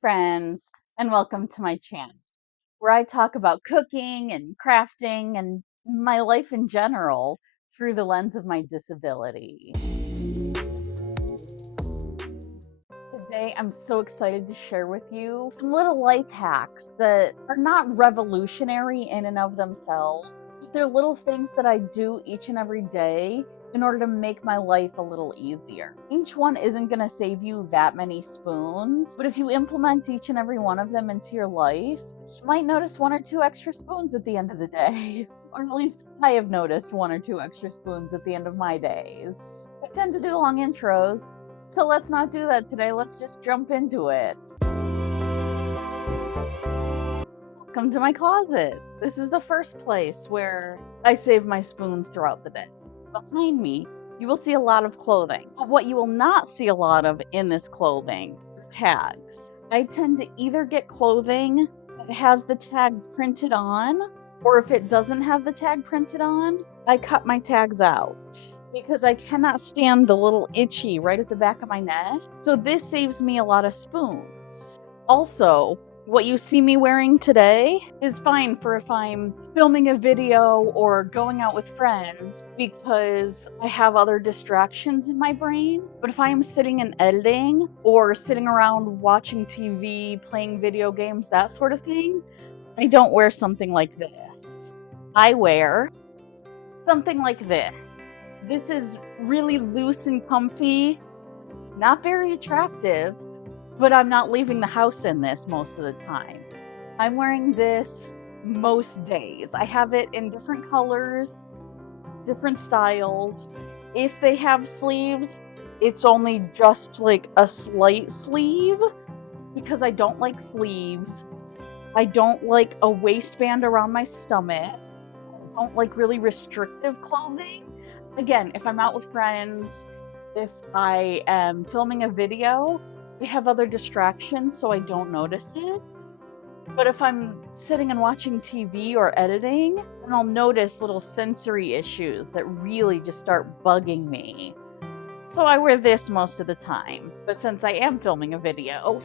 friends, and welcome to my channel, where I talk about cooking and crafting and my life in general through the lens of my disability. Today, I'm so excited to share with you some little life hacks that are not revolutionary in and of themselves, but they're little things that I do each and every day in order to make my life a little easier. Each one isn't going to save you that many spoons, but if you implement each and every one of them into your life, you might notice one or two extra spoons at the end of the day. Or at least I have noticed one or two extra spoons at the end of my days. I tend to do long intros, so let's not do that today. Let's just jump into it. Welcome to my closet. This is the first place where I save my spoons throughout the day. Behind me, you will see a lot of clothing. But what you will not see a lot of in this clothing are tags. I tend to either get clothing that has the tag printed on, or if it doesn't have the tag printed on, I cut my tags out, because I cannot stand the little itchy right at the back of my neck. So this saves me a lot of spoons. Also, what you see me wearing today is fine for if I'm filming a video or going out with friends, because I have other distractions in my brain. But if I am sitting and editing or sitting around watching TV, playing video games, that sort of thing, I don't wear something like this. I wear something like this. This is really loose and comfy, not very attractive, but I'm not leaving the house in this most of the time. I'm wearing this most days. I have it in different colors, different styles. If they have sleeves, it's only just like a slight sleeve, because I don't like sleeves. I don't like a waistband around my stomach. I don't like really restrictive clothing. Again, if I'm out with friends, if I am filming a video, I have other distractions, so I don't notice it. But if I'm sitting and watching TV or editing, then I'll notice little sensory issues that really just start bugging me. So I wear this most of the time. But since I am filming a video,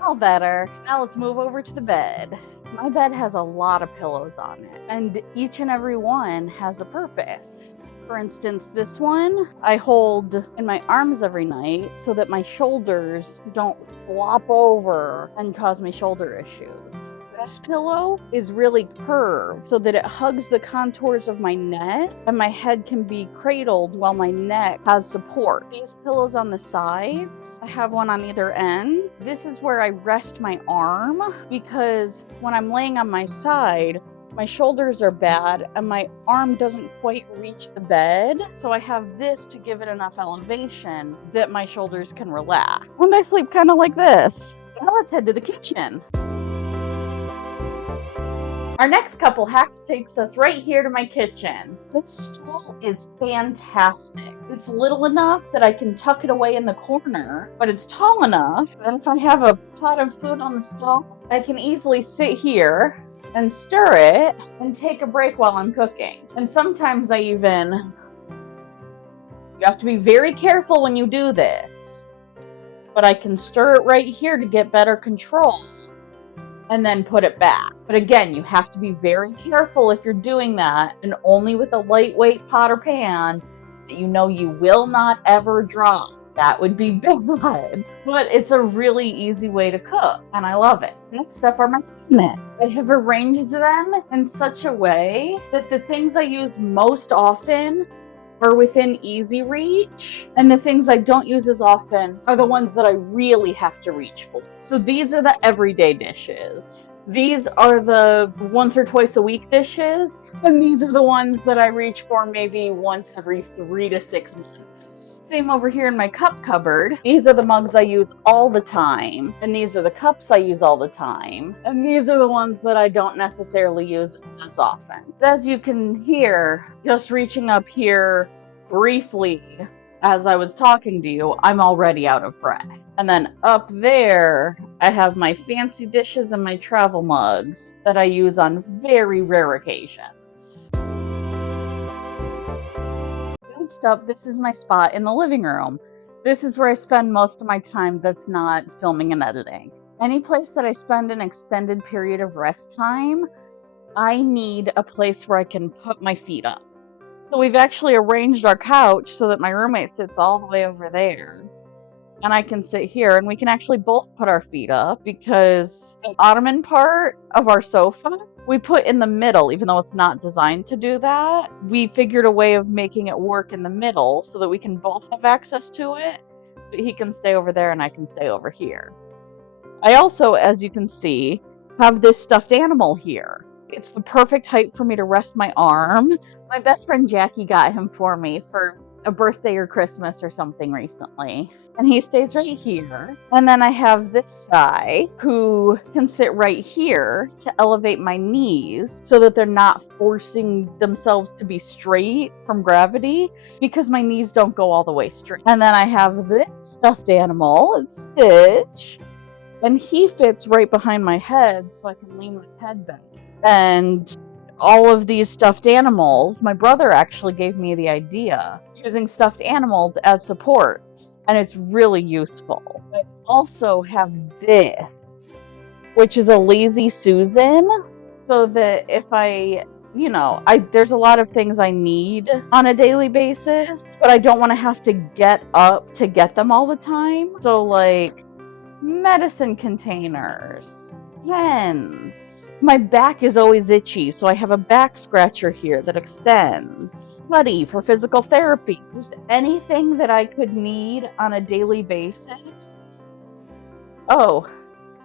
all better. Now let's move over to the bed. My bed has a lot of pillows on it, and each and every one has a purpose. For instance, this one I hold in my arms every night so that my shoulders don't flop over and cause me shoulder issues. This pillow is really curved so that it hugs the contours of my neck and my head can be cradled while my neck has support. These pillows on the sides, I have one on either end. This is where I rest my arm, because when I'm laying on my side, my shoulders are bad and my arm doesn't quite reach the bed. So I have this to give it enough elevation that my shoulders can relax. And I sleep kind of like this. Now let's head to the kitchen. Our next couple hacks takes us right here to my kitchen. This stool is fantastic. It's little enough that I can tuck it away in the corner, but it's tall enough that if I have a pot of food on the stove, I can easily sit here and stir it and take a break while I'm cooking. And sometimes you have to be very careful when you do this, but I can stir it right here to get better control and then put it back. But again, you have to be very careful if you're doing that, and only with a lightweight pot or pan that you know you will not ever drop. That would be bad. But it's a really easy way to cook, and I love it. Next up are my cabinets. I have arranged them in such a way that the things I use most often are within easy reach, and the things I don't use as often are the ones that I really have to reach for. So these are the everyday dishes. These are the once or twice a week dishes, and these are the ones that I reach for maybe once every 3 to 6 months. Same over here in my cup cupboard. These are the mugs I use all the time, and these are the cups I use all the time, and these are the ones that I don't necessarily use as often. So as you can hear, just reaching up here briefly as I was talking to you, I'm already out of breath. And then up there, I have my fancy dishes and my travel mugs that I use on very rare occasions. Next up, this is my spot in the living room. This is where I spend most of my time that's not filming and editing. Any place that I spend an extended period of rest time, I need a place where I can put my feet up. So we've actually arranged our couch so that my roommate sits all the way over there and I can sit here, and we can actually both put our feet up because the ottoman part of our sofa we put in the middle, even though it's not designed to do that. We figured a way of making it work in the middle so that we can both have access to it. But he can stay over there and I can stay over here. I also, as you can see, have this stuffed animal here. It's the perfect height for me to rest my arm. My best friend Jackie got him for me for a birthday or Christmas or something recently. And he stays right here. And then I have this guy who can sit right here to elevate my knees so that they're not forcing themselves to be straight from gravity, because my knees don't go all the way straight. And then I have this stuffed animal, it's Stitch. And he fits right behind my head so I can lean my head back. And all of these stuffed animals, my brother actually gave me the idea, using stuffed animals as supports. And it's really useful. I also have this, which is a Lazy Susan, so that if there's a lot of things I need on a daily basis, but I don't want to have to get up to get them all the time. So like medicine containers, pens. My back is always itchy, so I have a back scratcher here that extends. Putty for physical therapy. Just anything that I could need on a daily basis. Oh,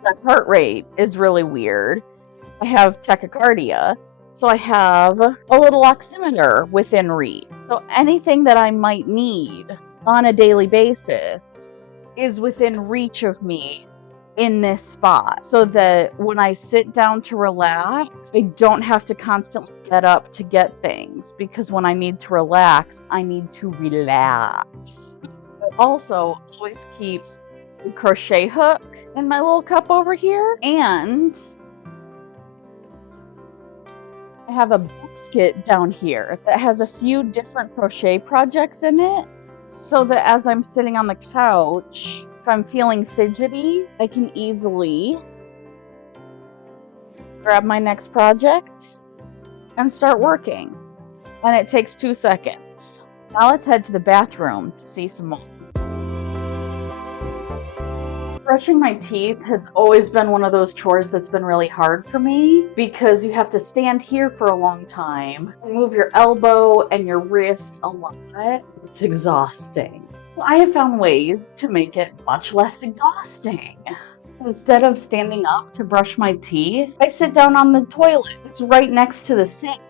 my heart rate is really weird. I have tachycardia, so I have a little oximeter within reach. So anything that I might need on a daily basis is within reach of me in this spot, so that when I sit down to relax, I don't have to constantly get up to get things, because when I need to relax, I need to relax. I also always keep a crochet hook in my little cup over here, and I have a basket down here that has a few different crochet projects in it, so that as I'm sitting on the couch, if I'm feeling fidgety, I can easily grab my next project and start working. And it takes 2 seconds. Now let's head to the bathroom to see some more. Brushing my teeth has always been one of those chores that's been really hard for me, because you have to stand here for a long time and move your elbow and your wrist a lot. It's exhausting. So I have found ways to make it much less exhausting. Instead of standing up to brush my teeth, I sit down on the toilet. It's right next to the sink.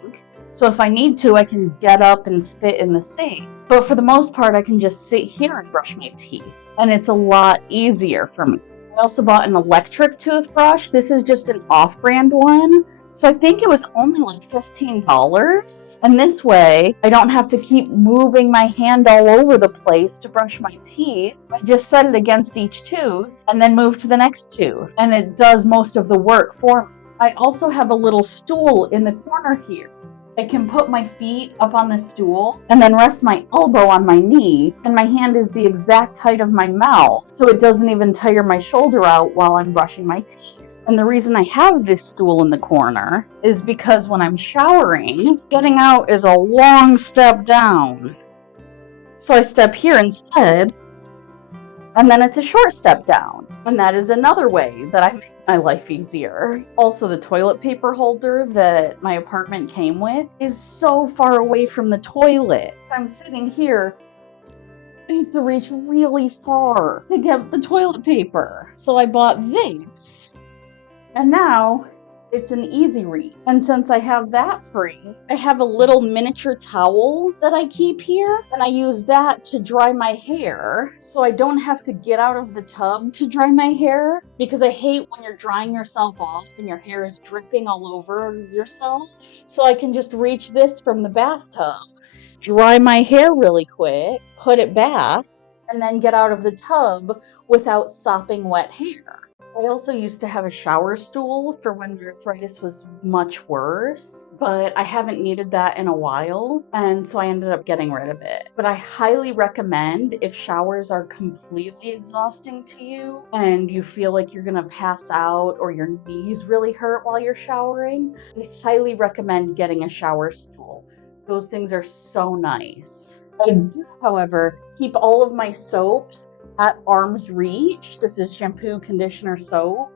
So if I need to, I can get up and spit in the sink. But for the most part, I can just sit here and brush my teeth. And it's a lot easier for me. I also bought an electric toothbrush. This is just an off-brand one. So I think it was only like $15. And this way, I don't have to keep moving my hand all over the place to brush my teeth. I just set it against each tooth and then move to the next tooth. And it does most of the work for me. I also have a little stool in the corner here. I can put my feet up on the stool and then rest my elbow on my knee, and my hand is the exact height of my mouth, so it doesn't even tire my shoulder out while I'm brushing my teeth. And the reason I have this stool in the corner is because when I'm showering, getting out is a long step down. So I step here instead, and then it's a short step down. And that is another way that I make my life easier. Also, the toilet paper holder that my apartment came with is so far away from the toilet. If I'm sitting here, I have to reach really far to get the toilet paper. So I bought this. And now it's an easy reach. And since I have that free, I have a little miniature towel that I keep here, and I use that to dry my hair, so I don't have to get out of the tub to dry my hair, because I hate when you're drying yourself off and your hair is dripping all over yourself. So I can just reach this from the bathtub, dry my hair really quick, put it back, and then get out of the tub without sopping wet hair. I also used to have a shower stool for when my arthritis was much worse, but I haven't needed that in a while, and so I ended up getting rid of it. But I highly recommend, if showers are completely exhausting to you and you feel like you're gonna pass out or your knees really hurt while you're showering, I highly recommend getting a shower stool. Those things are so nice. I do, however, keep all of my soaps at arm's reach. This is shampoo, conditioner, soap.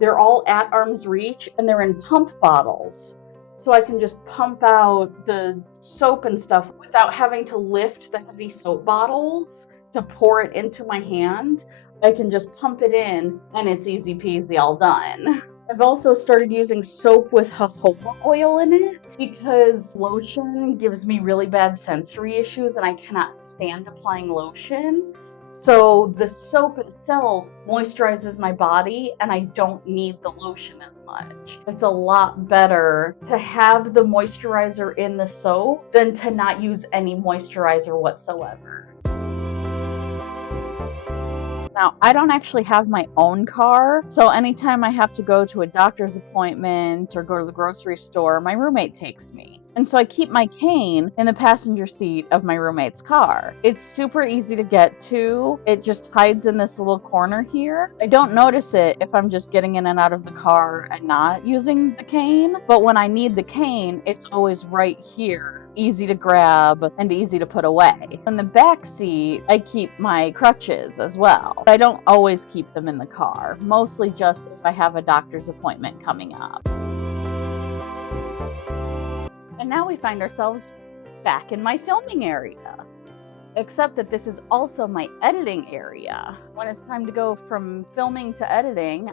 They're all at arm's reach and they're in pump bottles. So I can just pump out the soap and stuff without having to lift the heavy soap bottles to pour it into my hand. I can just pump it in and it's easy peasy, all done. I've also started using soap with jojoba oil in it because lotion gives me really bad sensory issues and I cannot stand applying lotion. So the soap itself moisturizes my body and I don't need the lotion as much. It's a lot better to have the moisturizer in the soap than to not use any moisturizer whatsoever. Now, I don't actually have my own car, so anytime I have to go to a doctor's appointment or go to the grocery store, my roommate takes me. And so I keep my cane in the passenger seat of my roommate's car. It's super easy to get to. It just hides in this little corner here. I don't notice it if I'm just getting in and out of the car and not using the cane, but when I need the cane, it's always right here. Easy to grab and easy to put away. In the back seat, I keep my crutches as well. I don't always keep them in the car, mostly just if I have a doctor's appointment coming up. And now we find ourselves back in my filming area. Except that this is also my editing area. When it's time to go from filming to editing,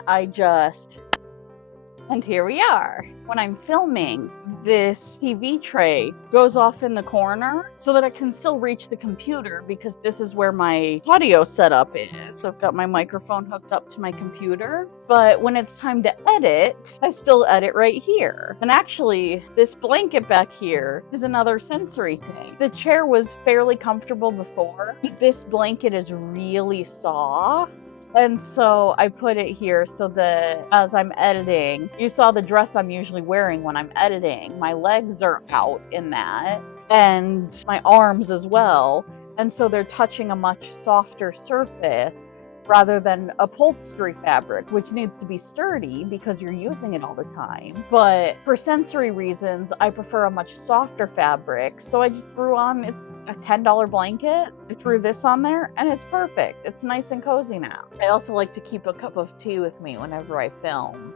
and here we are. When I'm filming, this TV tray goes off in the corner so that I can still reach the computer because this is where my audio setup is. I've got my microphone hooked up to my computer, but when it's time to edit, I still edit right here. And actually, this blanket back here is another sensory thing. The chair was fairly comfortable before, but this blanket is really soft. And so I put it here so that as I'm editing, you saw the dress I'm usually wearing when I'm editing. My legs are out in that, and my arms as well. And so they're touching a much softer surface rather than upholstery fabric, which needs to be sturdy because you're using it all the time. But for sensory reasons, I prefer a much softer fabric. So I just threw on, it's a $10 blanket. I threw this on there and it's perfect. It's nice and cozy now. I also like to keep a cup of tea with me whenever I film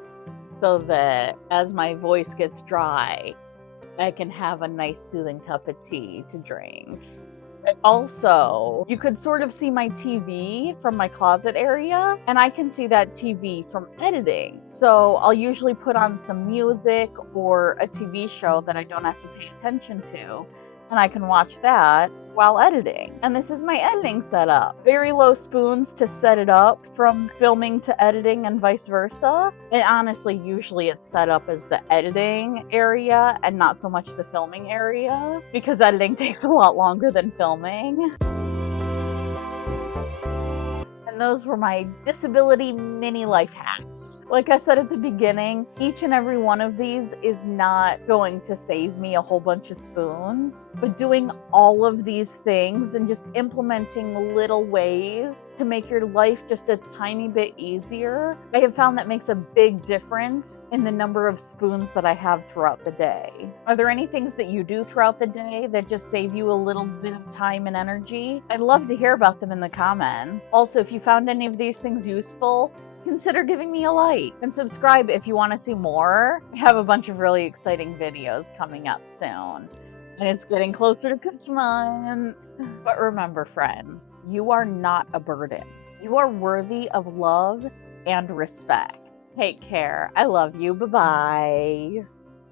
so that as my voice gets dry, I can have a nice soothing cup of tea to drink. Also, you could sort of see my TV from my closet area, and I can see that TV from editing. So I'll usually put on some music or a TV show that I don't have to pay attention to, and I can watch that while editing. And this is my editing setup. Very low spoons to set it up from filming to editing and vice versa. And honestly, usually it's set up as the editing area and not so much the filming area because editing takes a lot longer than filming. And those were my disability mini life hacks. Like I said at the beginning, each and every one of these is not going to save me a whole bunch of spoons, but doing all of these things and just implementing little ways to make your life just a tiny bit easier, I have found that makes a big difference in the number of spoons that I have throughout the day. Are there any things that you do throughout the day that just save you a little bit of time and energy? I'd love to hear about them in the comments. Also, if you found any of these things useful, consider giving me a like and subscribe if you want to see more. I have a bunch of really exciting videos coming up soon, and it's getting closer to Cookie Month. But remember, friends, you are not a burden. You are worthy of love and respect. Take care. I love you. Bye-bye.